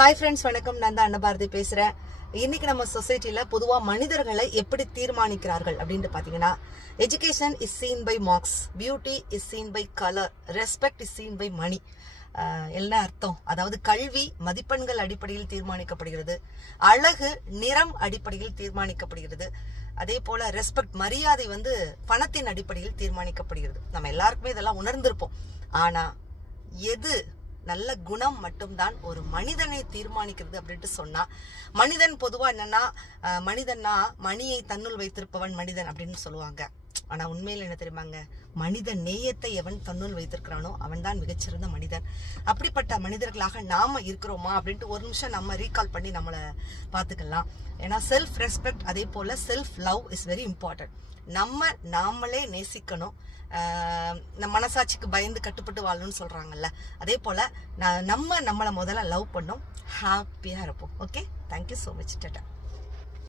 Hi friends, வணக்கம். நான் தான் அன்னபாரதி பேசுகிறேன். இன்னைக்கு நம்ம சொசைட்டியில் பொதுவாக மனிதர்களை எப்படி தீர்மானிக்கிறார்கள் அப்படின்ட்டு பார்த்தீங்கன்னா, education is seen by marks, beauty is seen by colour, respect is seen by money. என்ன அர்த்தம்? அதாவது கல்வி மதிப்பெண்கள் அடிப்படையில் தீர்மானிக்கப்படுகிறது, அழகு நிறம் அடிப்படையில் தீர்மானிக்கப்படுகிறது, அதே போல ரெஸ்பெக்ட் மரியாதை பணத்தின் அடிப்படையில் தீர்மானிக்கப்படுகிறது. நம்ம எல்லாருக்குமே இதெல்லாம் உணர்ந்திருப்போம். ஆனா எது நல்ல குணம் மட்டும்தான் ஒரு மனிதனை தீர்மானிக்கிறது அப்படின்ட்டு சொன்னா, மனிதன் பொதுவா என்னன்னா, மனிதன்னா மணியை தன்னுள் வைத்திருப்பவன் மனிதன் அப்படின்னு சொல்லுவாங்க. ஆனா உண்மையில என்ன தெரியுமாங்க, மனித நேயத்தை எவன் தன்னுள் வைத்திருக்கிறானோ அவன் தான் மிகச்சிறந்த மனிதன். அப்படிப்பட்ட மனிதர்களாக நாம இருக்கிறோமா அப்படின்ட்டு ஒரு நிமிஷம் நம்ம ரீகால் பண்ணி நம்மளை பார்த்துக்கலாம். ஏன்னா செல்ஃப் ரெஸ்பெக்ட் அதே போல self love is very important. நாமளே நேசிக்கணும். நம்ம மனசாட்சிக்கு பயந்து கட்டுப்பட்டு வாழணும்னு சொல்றாங்கல்ல, அதே போல நம்மளை முதல்ல லவ் பண்ணோம், ஹாப்பியா இருப்போம். Okay, thank you so much. Tata.